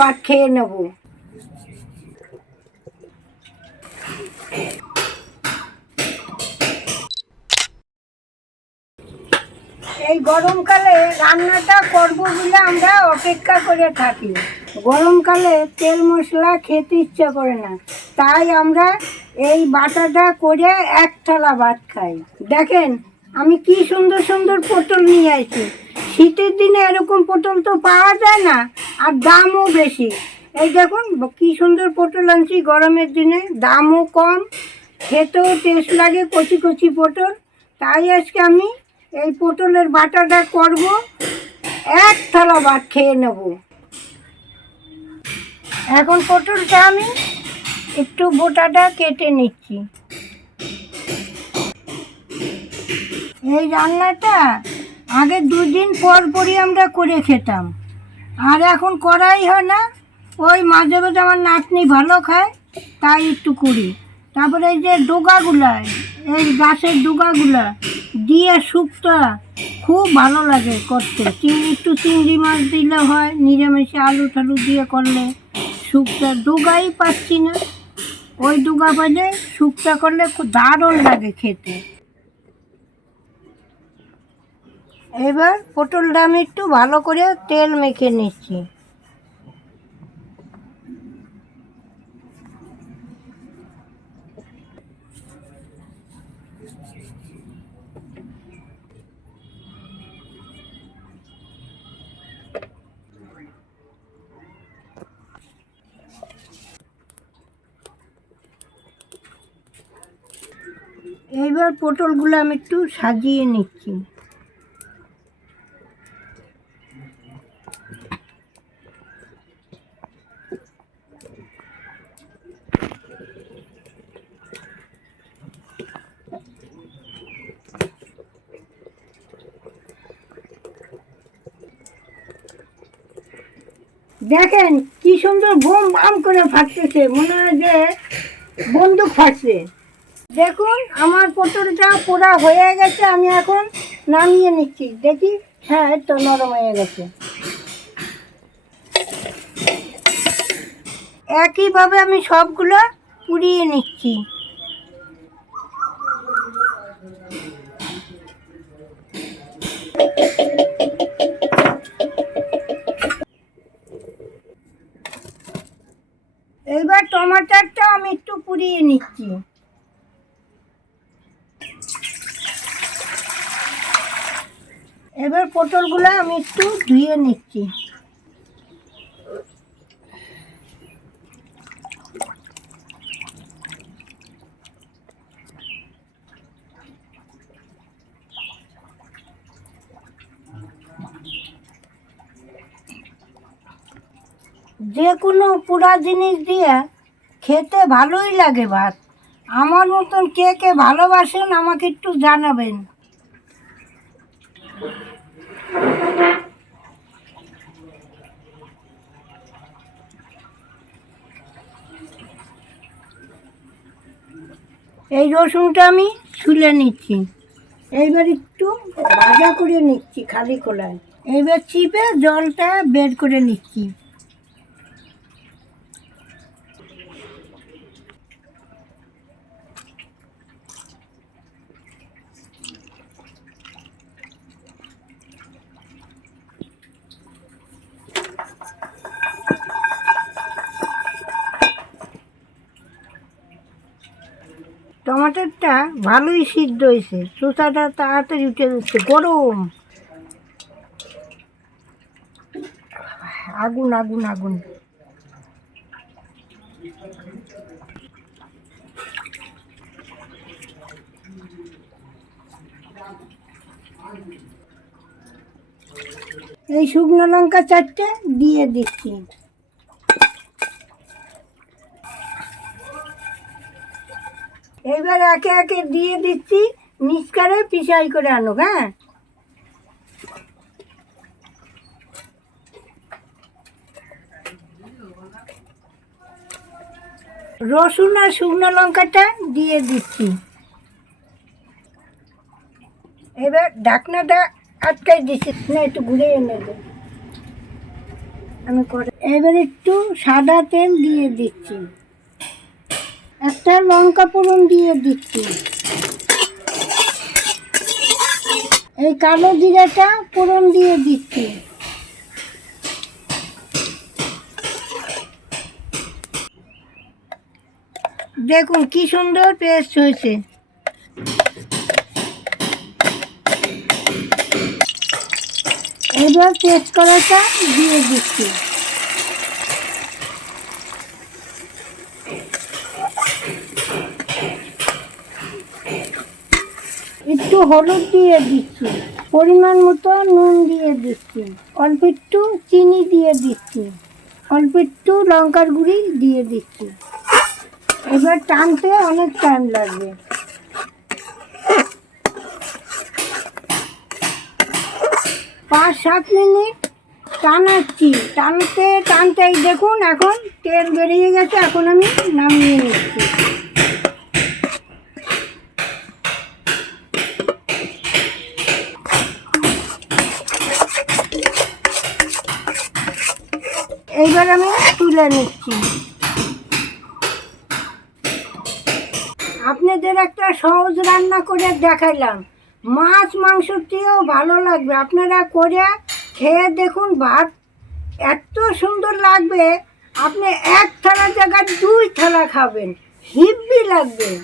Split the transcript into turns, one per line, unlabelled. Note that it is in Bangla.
ভাত খেয়ে নেব। এই গরমকালে রান্নাটা করব বলে আমরা অপেক্ষা করে থাকি। গরমকালে তেল মশলা খেতে ইচ্ছা করে না। তাই আমরা এই বাটাটা করে এক থালা ভাত খাই। দেখেন, আমি কি সুন্দর সুন্দর পটল নিয়ে আসি। শীতের দিনে এরকম পটল তো পাওয়া যায় না, আর দামও বেশি। এই দেখুন, কি সুন্দর পটল আনছি গরমের দিনে, দামও কম, খেতেও টেস্ট লাগে কচি কচি পটল। তাই আজকে আমি এই পটলের বাটাটা করব, এক থালা ভাত খেয়ে নেব। এখন পটলটা আমি একটু বোটাটা কেটে নিচ্ছি। এই রান্নাটা আগে দুদিন পর পরই আমরা করে খেতাম। আর এখন করাই হয় না। ওই মাঝে মাঝে আমার নাতনি ভালো খায়, তাই একটু করি। তারপরে এই যে ডোগাগুলা, এই গাছের ডোগাগুলা, দিয়ে শুকটা খুব ভালো লাগে করতে। চিংড়ি একটু চিংড়ি মাছ দিলে হয়, নিরামিষে আলু টালু দিয়ে করলে শুকটা ডোগাই পাচ্ছি না। ওই ডোগা বাজে শুকটা করলে খুব দারুণ লাগে খেতে। এবার পটলটা আমি একটু ভালো করে তেল মেখে নিচ্ছি। এইবার পটলগুলো আমি একটু সাজিয়ে নিচ্ছি। দেখেন কি সুন্দর বোম বাম করে ফাটতেছে, মনে হয় যে বন্দুক ফাটছে। দেখুন, আমার পটলটা পোড়া হয়ে গেছে, আমি এখন নামিয়ে নিচ্ছি। দেখি হ্যাঁ তো নরম হয়ে গেছে। একইভাবে আমি সবগুলো পুড়িয়ে নিচ্ছি। পুড়িয়ে নিচ্ছি। এবার পটলগুলো আমি একটু ধুয়ে নিচ্ছি। যে কোনো পুরা জিনিস দিয়ে খেতে ভালোই লাগে ভাত। আমার মতন কে কে ভালোবাসেন আমাকে একটু জানাবেন। এই রসুনটা আমি ছুলে নিচ্ছি। এইবার একটু ভাজা করে নিচ্ছি খালি কলায়। এইবার চিপে জলটা বের করে নিচ্ছি। টমাটোরটা ভালোই সিদ্ধ হয়েছে। চোষাটা তাড়াতাড়ি উঠে যাচ্ছে গরম। আগুন আগুন আগুন। এই শুকনো লঙ্কা চারটে দিয়ে দিচ্ছি। এবার একে একে দিয়ে দিচ্ছি মিক্সকারে পিসাই করে আনো হ্যাঁ? রসুন আর শুকনো লঙ্কাটা দিয়ে দিচ্ছি। এবার ঢাকনাটা আটকাই দিচ্ছি, না, একটু ঘুরে এনে দে। আমি করে এবার একটু সাদা তেল দিয়ে দিচ্ছি। একটা লঙ্কা ফোড়ন দিয়ে দিচ্ছি। এই কালো জিরাটা ফোড়ন দিয়ে দিচ্ছি। দেখুন কি সুন্দর পেস্ট হয়েছে। এবার পেস্ট করাটা দিয়ে দিচ্ছি। একটু হলুদ দিয়ে দিচ্ছি। পরিমাণ মতো নুন দিয়ে দিচ্ছি। অল্প একটু চিনি দিয়ে দিচ্ছি। অল্প একটু লঙ্কার গুঁড়ি দিয়ে দিচ্ছি। এবার টানতে অনেক টাইম লাগবে। পাঁচ, সাত মিনিট টানাচ্ছি। টানতে, টানতেই দেখুন, এখন তেল বেরিয়ে গেছে। এখন আমি নামিয়ে নিচ্ছি। এইবার আমি তুলে নিচ্ছি। আপনাদের একটা সহজ রান্না করে দেখাইলাম। মাছ মাংসর থেকেও ভালো লাগবে। আপনারা করে খেয়ে দেখুন ভাত। এত সুন্দর লাগবে। আপনি এক থালা জায়গায় দুই থালা খাবেন। হিব্বি লাগবে।